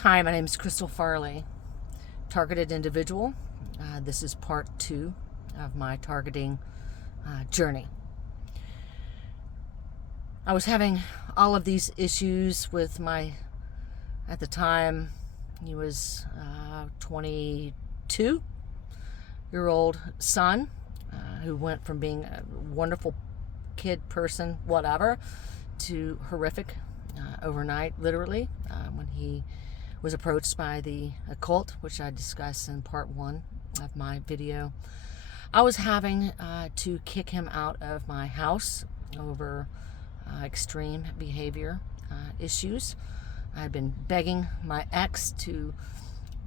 Hi, my name is Crystal Farley, targeted individual. This is part 2 of my targeting journey. I was having all of these issues with at the time, he was 22-year-old son who went from being a wonderful kid, person, whatever, to horrific overnight, literally, when he was approached by the occult, which I discussed in part 1 of my video. I was having to kick him out of my house over extreme behavior issues. I'd been begging my ex to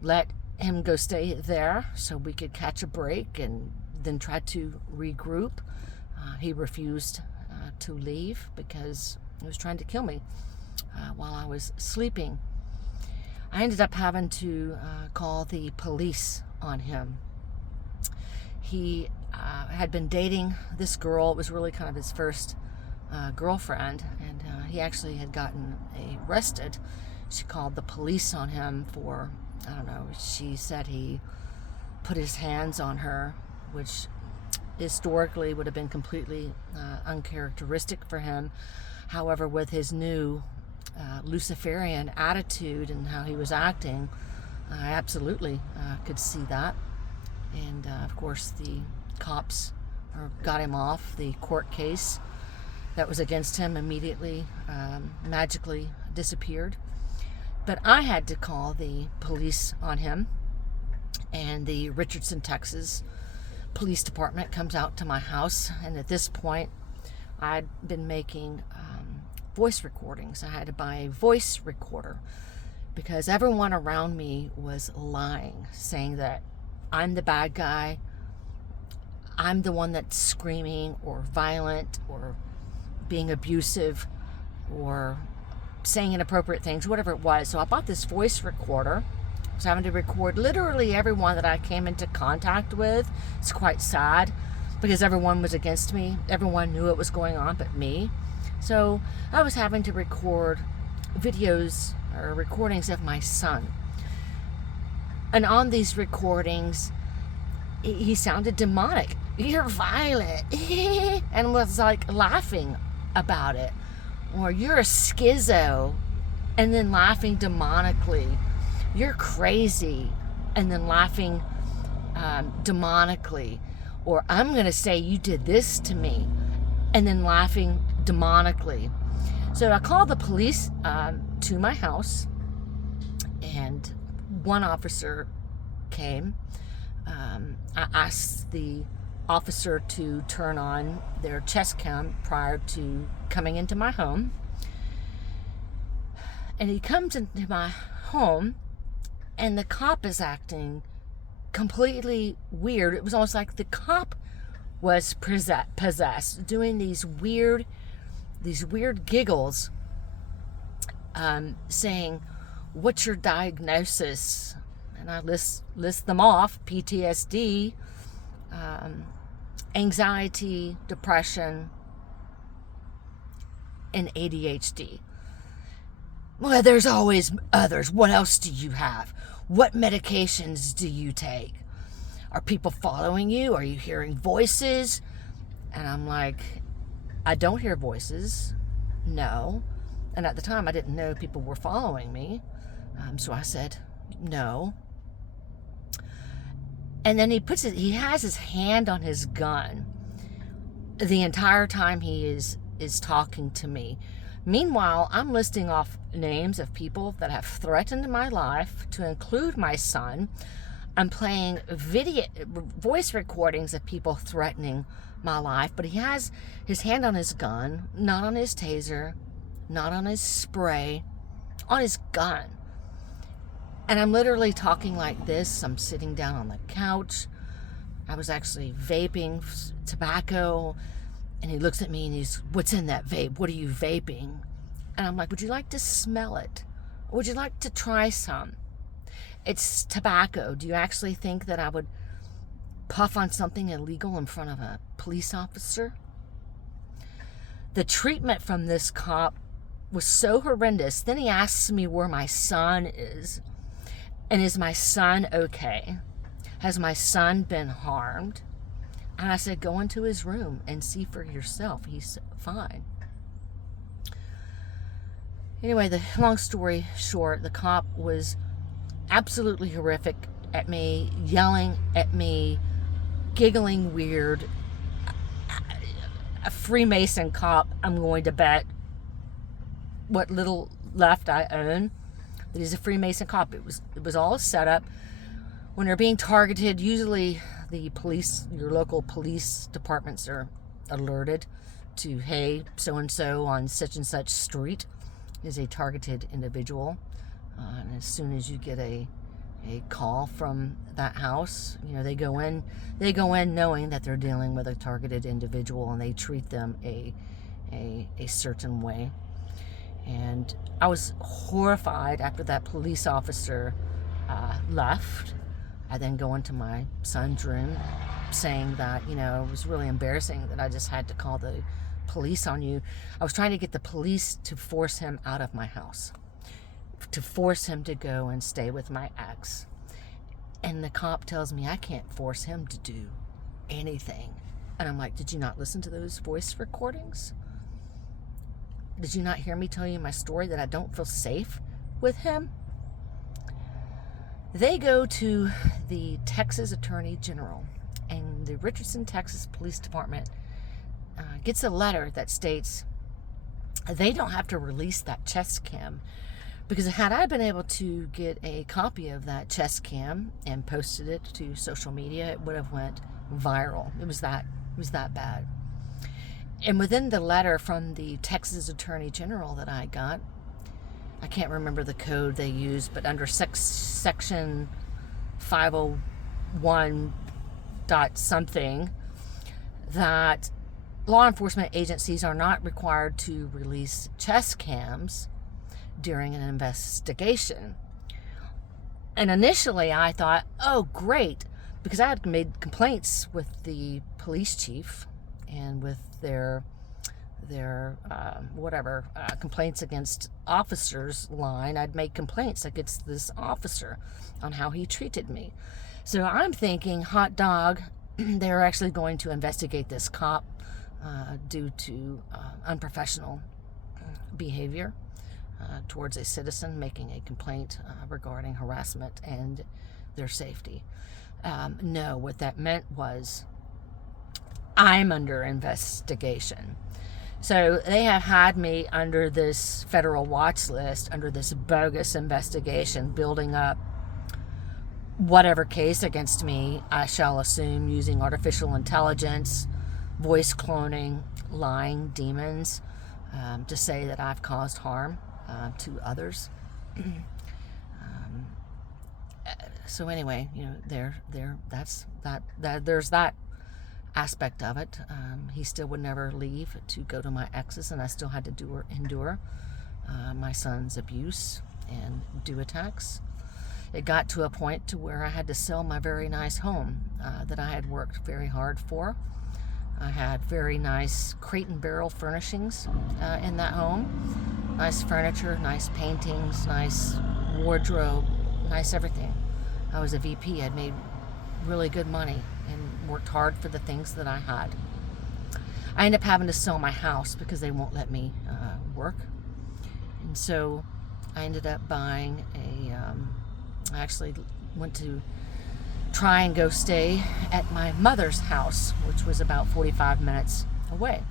let him go stay there so we could catch a break and then try to regroup. He refused to leave because he was trying to kill me while I was sleeping. I ended up having to call the police on him. He had been dating this girl. It was really kind of his first girlfriend, and he actually had gotten arrested. She called the police on him for, I don't know, she said he put his hands on her, which historically would have been completely uncharacteristic for him. However, with his new Luciferian attitude and how he was acting, I absolutely could see that. And of course, the cops got him off. The court case that was against him immediately magically disappeared. But I had to call the police on him, and the Richardson, Texas police department comes out to my house. And at this point, I'd been making voice recordings. I had to buy a voice recorder because everyone around me was lying, saying that I'm the bad guy, I'm the one that's screaming or violent or being abusive or saying inappropriate things, whatever it was. So I bought this voice recorder. I was having to record literally everyone that I came into contact with. It's quite sad because everyone was against me. Everyone knew what was going on but me. So I was having to record videos or recordings of my son. And on these recordings, he sounded demonic. You're violent. And was like laughing about it. Or you're a schizo. And then laughing demonically. You're crazy. And then laughing demonically. Or I'm going to say you did this to me. And then laughing demonically. So I called the police to my house, and one officer came. I asked the officer to turn on their chest cam prior to coming into my home. And he comes into my home, and the cop is acting completely weird. It was almost like the cop was possessed, doing these weird giggles, saying, "What's your diagnosis?" And I list them off: PTSD, anxiety, depression, and ADHD. Well, there's always others. What else do you have? What medications do you take? Are people following you? Are you hearing voices? And I'm like, I don't hear voices. No. And at the time, I didn't know people were following me. So I said, no. And then he has his hand on his gun the entire time he is talking to me. Meanwhile, I'm listing off names of people that have threatened my life, to include my son. I'm playing voice recordings of people threatening my life, but he has his hand on his gun, not on his taser, not on his spray, on his gun. And I'm literally talking like this. I'm sitting down on the couch. I was actually vaping tobacco, and he looks at me and he's, "What's in that vape? What are you vaping?" And I'm like, "Would you like to smell it? Or would you like to try some? It's tobacco. Do you actually think that I would puff on something illegal in front of a police officer?" The treatment from this cop was so horrendous. Then he asks me where my son is. And is my son okay? Has my son been harmed? And I said, go into his room and see for yourself. He's fine. Anyway, the long story short, the cop was absolutely horrific at me, yelling at me, giggling weird. A Freemason cop, I'm going to bet what little left I own, that he's a Freemason cop. It was all set up. When they're being targeted, usually the police, your local police departments are alerted to, hey, so-and-so on such and such street is a targeted individual. And as soon as you get a call from that house, they go in knowing that they're dealing with a targeted individual, and they treat them a certain way. And I was horrified after that police officer left. I then go into my son's room saying that, it was really embarrassing that I just had to call the police on you. I was trying to get the police to force him out of my house, to force him to go and stay with my ex. And the cop tells me I can't force him to do anything. And I'm like, did you not listen to those voice recordings? Did you not hear me tell you my story that I don't feel safe with him? They go to the Texas Attorney General, and the Richardson, Texas Police Department gets a letter that states they don't have to release that chest cam, because had I been able to get a copy of that chest cam and posted it to social media, it would have went viral. It was that bad. And within the letter from the Texas Attorney General that I got, I can't remember the code they used, but under section 501 dot something, that law enforcement agencies are not required to release chest cams during an investigation. And initially I thought, oh great, because I had made complaints with the police chief and with their complaints against officers line. I'd made complaints against this officer on how he treated me. So I'm thinking, hot dog, they're actually going to investigate this cop due to unprofessional behavior towards a citizen making a complaint regarding harassment and their safety. No, what that meant was I'm under investigation. So they have had me under this federal watch list, under this bogus investigation, building up whatever case against me, I shall assume, using artificial intelligence, voice cloning, lying demons, to say that I've caused harm to others. So anyway, there's that aspect of it. He still would never leave to go to my exes, and I still had to endure my son's abuse and do attacks. It got to a point to where I had to sell my very nice home that I had worked very hard for. I had very nice crate and barrel furnishings in that home. Nice furniture, nice paintings, nice wardrobe, nice everything. I was a VP. I'd made really good money and worked hard for the things that I had. I ended up having to sell my house because they won't let me work. And so I ended up buying I actually went to try and go stay at my mother's house, which was about 45 minutes away.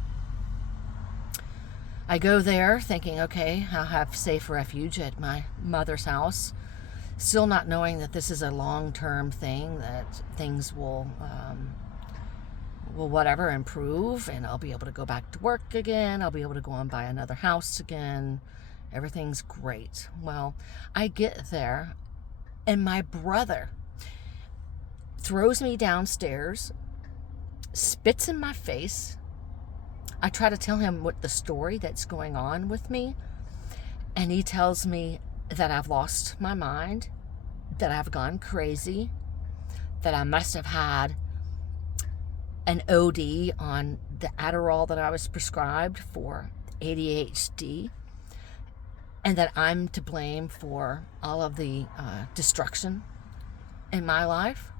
I go there thinking, okay, I'll have safe refuge at my mother's house, still not knowing that this is a long-term thing, that things will whatever improve, and I'll be able to go back to work again. I'll be able to go and buy another house again. Everything's great. Well, I get there, and my brother throws me downstairs, spits in my face. I try to tell him what the story that's going on with me, and he tells me that I've lost my mind, that I've gone crazy, that I must have had an OD on the Adderall that I was prescribed for ADHD, and that I'm to blame for all of the destruction in my life.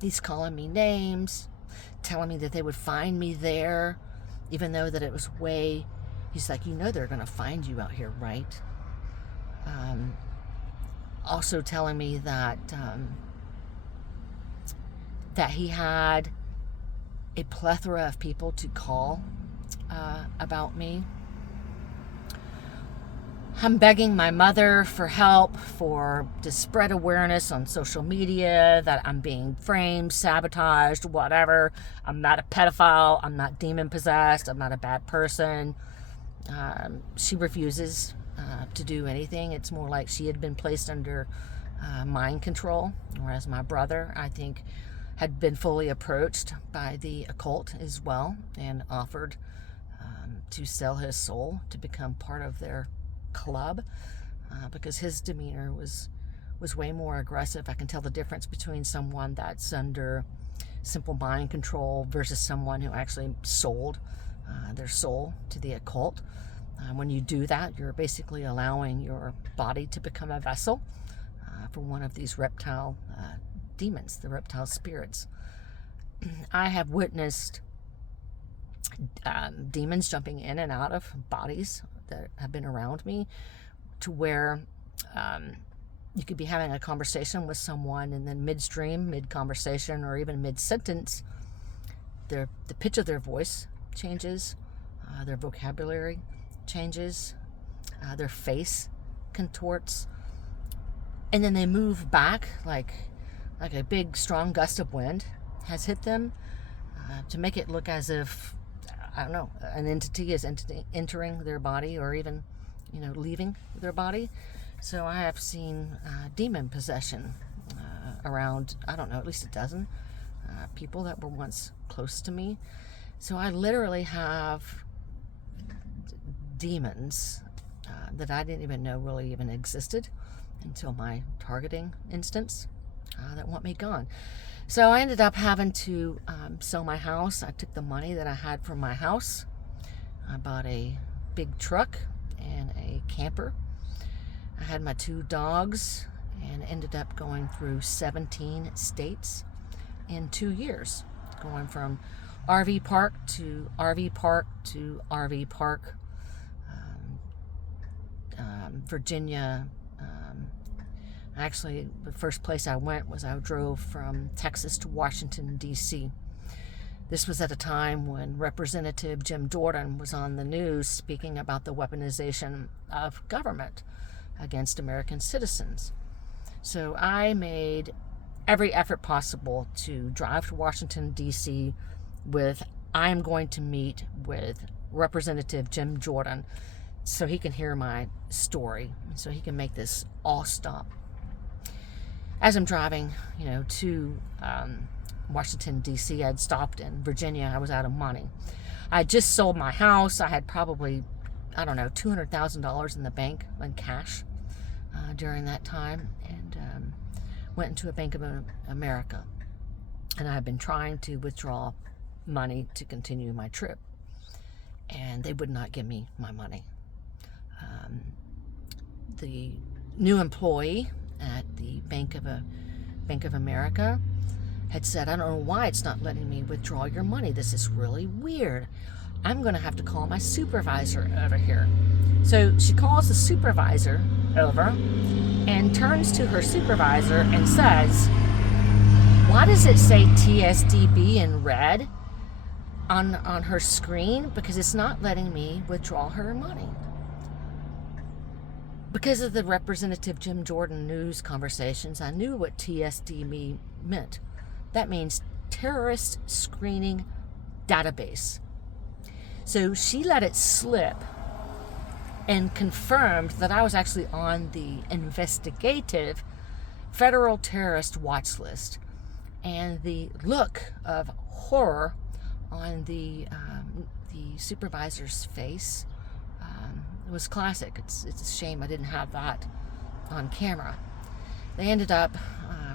He's calling me names, telling me that they would find me there, even though that it was way, he's like, they're going to find you out here, right? Also telling me that that he had a plethora of people to call about me. I'm begging my mother for help, to spread awareness on social media that I'm being framed, sabotaged, whatever. I'm not a pedophile. I'm not demon possessed. I'm not a bad person. She refuses to do anything. It's more like she had been placed under mind control, whereas my brother, I think, had been fully approached by the occult as well and offered to sell his soul to become part of their club, because his demeanor was way more aggressive. I can tell the difference between someone that's under simple mind control versus someone who actually sold their soul to the occult. When you do that, you're basically allowing your body to become a vessel for one of these reptile demons, the reptile spirits. I have witnessed demons jumping in and out of bodies that have been around me, to where you could be having a conversation with someone, and then midstream, mid-conversation, or even mid-sentence, the pitch of their voice changes, their vocabulary changes, their face contorts, and then they move back like a big strong gust of wind has hit them, to make it look as if, I don't know, an entity is entering their body, or even leaving their body. So I have seen demon possession around, I don't know, at least a dozen people that were once close to me. So I literally have demons that I didn't even know really even existed until my targeting instance that want me gone. So I ended up having to sell my house. I took the money that I had from my house. I bought a big truck and a camper. I had my 2 dogs and ended up going through 17 states in 2 years, going from RV park to RV park to RV park. Virginia. Actually, the first place I went was I drove from Texas to Washington, D.C. This was at a time when Representative Jim Jordan was on the news speaking about the weaponization of government against American citizens. So I made every effort possible to drive to Washington, D.C. with, I am going to meet with Representative Jim Jordan so he can hear my story, so he can make this all stop. As I'm driving, to Washington, D.C., I'd stopped in Virginia. I was out of money. I just sold my house. I had probably, I don't know, $200,000 in the bank in cash during that time, and went into a Bank of America. And I had been trying to withdraw money to continue my trip, and they would not give me my money. The new employee at the Bank of America had said, I don't know why it's not letting me withdraw your money. This is really weird. I'm going to have to call my supervisor over here. So she calls the supervisor over and turns to her supervisor and says, why does it say TSDB in red on her screen? Because it's not letting me withdraw her money. Because of the Representative Jim Jordan news conversations, I knew what TSDB meant. That means Terrorist Screening Database. So she let it slip and confirmed that I was actually on the investigative federal terrorist watch list. And the look of horror on the supervisor's face, it was classic. It's a shame I didn't have that on camera. They ended up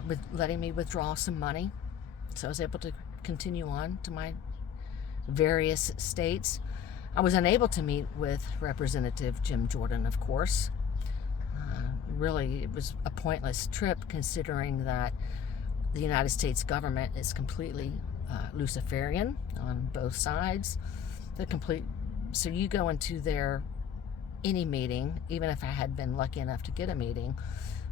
with letting me withdraw some money, so I was able to continue on to my various states. I was unable to meet with Representative Jim Jordan, of course. Really, it was a pointless trip considering that the United States government is completely Luciferian on both sides. So you go into any meeting, even if I had been lucky enough to get a meeting,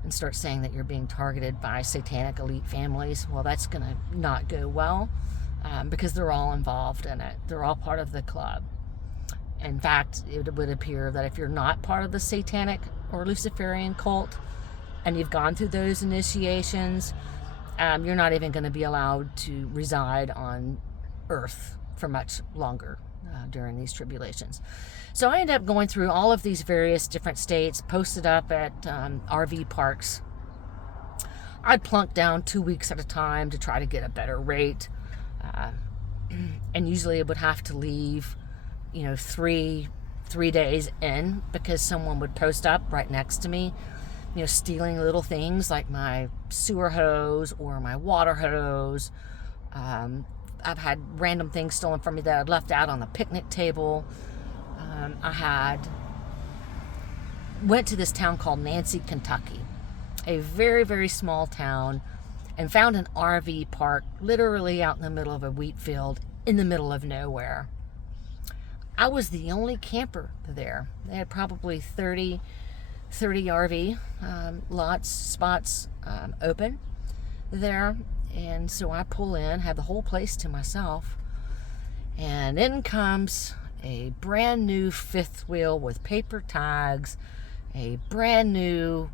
and start saying that you're being targeted by satanic elite families, well, that's going to not go well because they're all involved in it. They're all part of the club. In fact, it would appear that if you're not part of the satanic or Luciferian cult and you've gone through those initiations, you're not even going to be allowed to reside on Earth for much longer during these tribulations. So I ended up going through all of these various different states, posted up at RV parks. I'd plunk down 2 weeks at a time to try to get a better rate. And usually it would have to leave, 3 days in, because someone would post up right next to me, stealing little things like my sewer hose or my water hose. I've had random things stolen from me that I'd left out on the picnic table. I went to this town called Nancy, Kentucky, a very, very small town, and found an RV park literally out in the middle of a wheat field in the middle of nowhere. I was the only camper there. They had probably 30 RV spots open there. And so I pull in, have the whole place to myself, and in comes a brand new fifth wheel with paper tags, a brand new,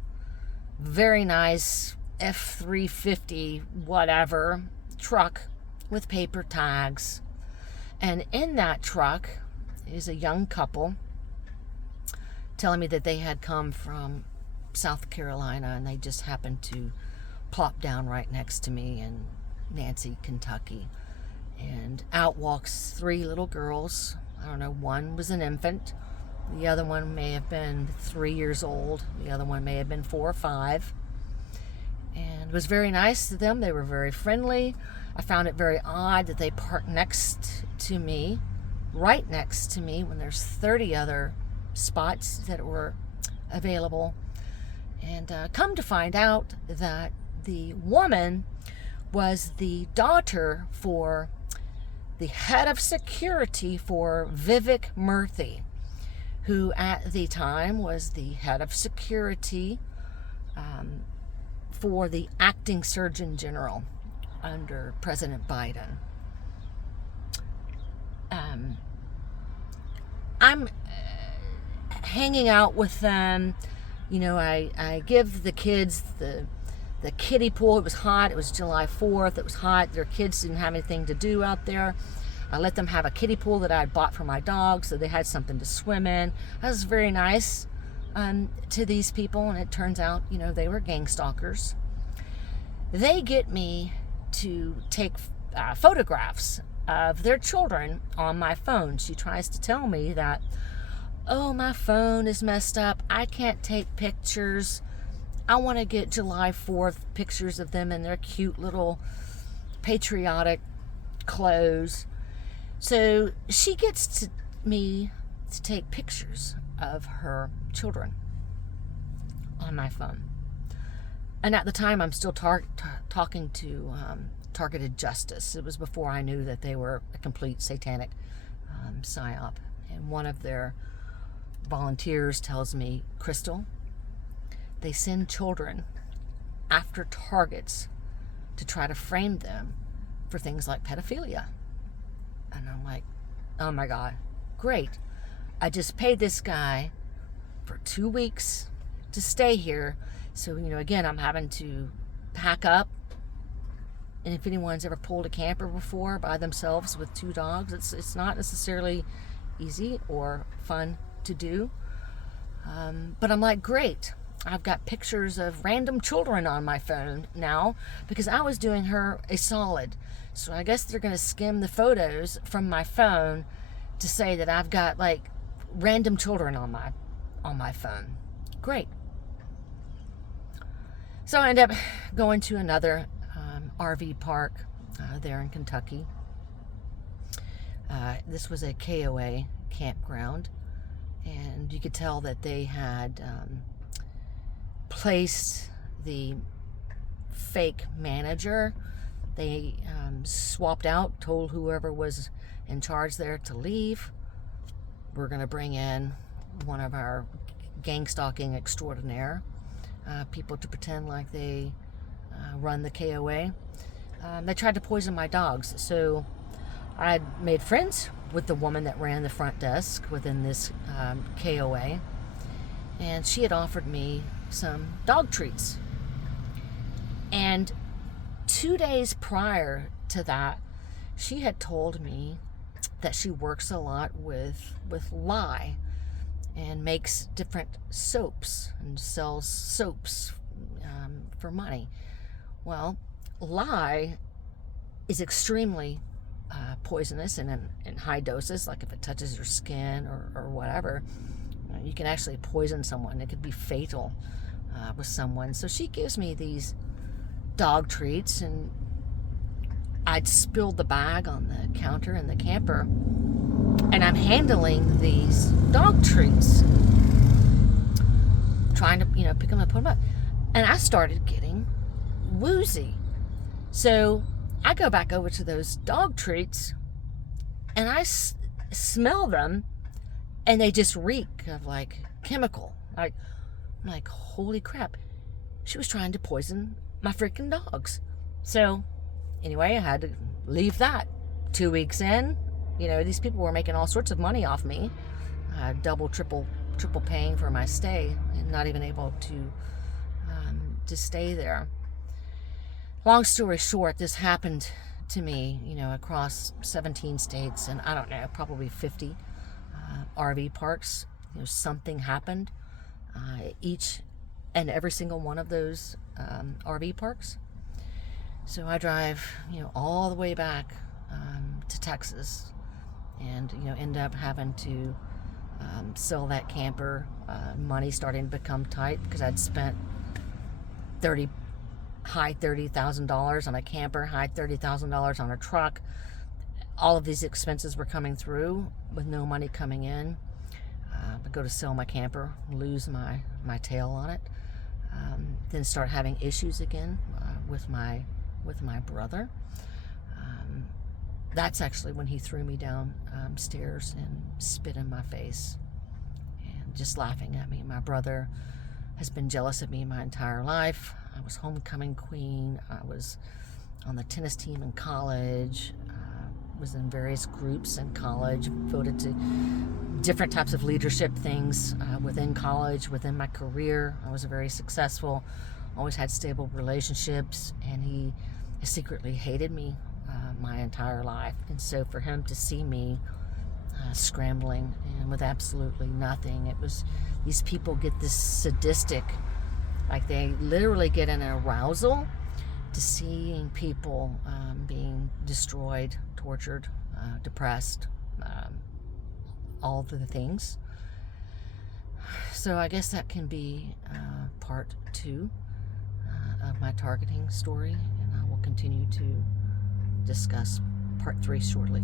very nice F-350 whatever truck with paper tags. And in that truck is a young couple telling me that they had come from South Carolina and they just happened to plop down right next to me in Nancy, Kentucky. And out walks 3 little girls. I don't know, one was an infant. The other one may have been 3 years old. The other one may have been 4 or 5. And it was very nice to them. They were very friendly. I found it very odd that they parked next to me, right next to me, when there's 30 other spots that were available. And come to find out that the woman was the daughter for the head of security for Vivek Murthy, who at the time was the head of security for the acting Surgeon General under President Biden. I'm hanging out with them. I give the kids the kiddie pool. It was hot. It was July 4th. It was hot. Their kids didn't have anything to do out there. I let them have a kiddie pool that I had bought for my dog, so they had something to swim in. That was very nice to these people, and it turns out, they were gang stalkers. They get me to take photographs of their children on my phone. She tries to tell me that, oh, my phone is messed up. I can't take pictures. I want to get July 4th pictures of them in their cute little patriotic clothes. So she gets me to take pictures of her children on my phone. And at the time, I'm still talking to Targeted Justice. It was before I knew that they were a complete satanic psyop. And one of their volunteers tells me, Crystal, they send children after targets to try to frame them for things like pedophilia. And I'm like, oh my God, great. I just paid this guy for 2 weeks to stay here. So, again, I'm having to pack up. And if anyone's ever pulled a camper before by themselves with 2 dogs, it's not necessarily easy or fun to do. But I'm like, great. I've got pictures of random children on my phone now because I was doing her a solid. So I guess they're going to skim the photos from my phone to say that I've got like random children on my phone. Great. So I end up going to another RV park there in Kentucky. This was a KOA campground, and you could tell that they had placed the fake manager. They swapped out, told whoever was in charge there to leave. We're going to bring in one of our gang stalking extraordinaire people to pretend like they run the KOA. They tried to poison my dogs, so I had made friends with the woman that ran the front desk within this KOA, and she had offered me some dog treats. And 2 days prior to that, she had told me that she works a lot with lye and makes different soaps and sells soaps for money. Well, lye is extremely poisonous and in high doses. Like if it touches your skin or whatever, you can actually poison someone. It could be fatal with someone. So she gives me these dog treats, and I'd spilled the bag on the counter in the camper, and I'm handling these dog treats, trying to pick them up, put them up, and I started getting woozy. So I go back over to those dog treats, and I smell them, and they just reek of like chemical. I'm like, holy crap, she was trying to poison my freaking dogs. So anyway, I had to leave that. 2 weeks in, these people were making all sorts of money off me, double, triple paying for my stay, and not even able to stay there. Long story short, this happened to me, across 17 states, and I don't know, probably 50 RV parks. Something happened each and every single one of those RV parks. So I drive, all the way back to Texas, and end up having to sell that camper. Money starting to become tight because I'd spent high $30,000 on a camper, high $30,000 on a truck. All of these expenses were coming through with no money coming in. I go to sell my camper, lose my tail on it, then start having issues again with my brother. That's actually when he threw me down stairs and spit in my face and just laughing at me. My brother has been jealous of me my entire life. I was homecoming queen. I was on the tennis team in college. Was in various groups in college, voted to different types of leadership things within college, within my career. I was very successful, always had stable relationships, and he secretly hated me my entire life. And so for him to see me scrambling and with absolutely nothing, it was, these people get this sadistic, like they literally get an arousal to seeing people being destroyed, tortured, depressed, all of the things. So I guess that can be part 2 of my targeting story, and I will continue to discuss part 3 shortly.